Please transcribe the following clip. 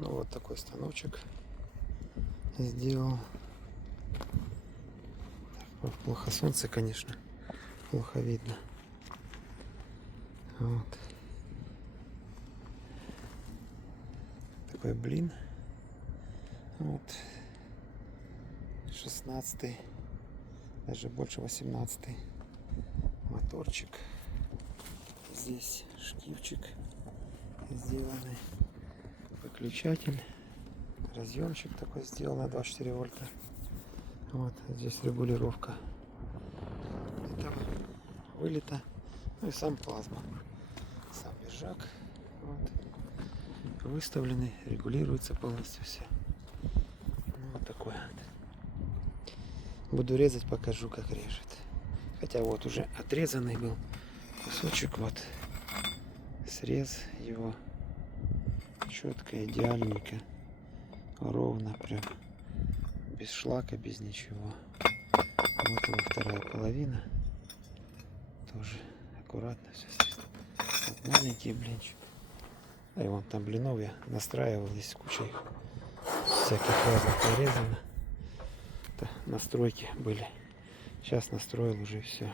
Ну вот такой станочек сделал. Так, плохо солнце, конечно, плохо видно. Вот. Такой блин. Вот. 16-й, даже больше 18-й моторчик. Здесь шкивчик сделанный, выключатель, разъемчик такой сделан на 24 вольта. Вот здесь регулировка этого вылета, ну и сам плазма, сам бержак, вот, выставленный, регулируется полностью все. Ну, вот такой вот. Буду резать, покажу, как режет. Хотя вот уже отрезанный был кусочек, вот срез его четко, идеальненько, ровно, прям без шлака, без ничего. Вот его вторая половина, тоже аккуратно все здесь. Вот маленький блинчик. И вон там блинов я настраивал, здесь куча их всяких разных нарезано. Это настройки были. Сейчас настроил уже все.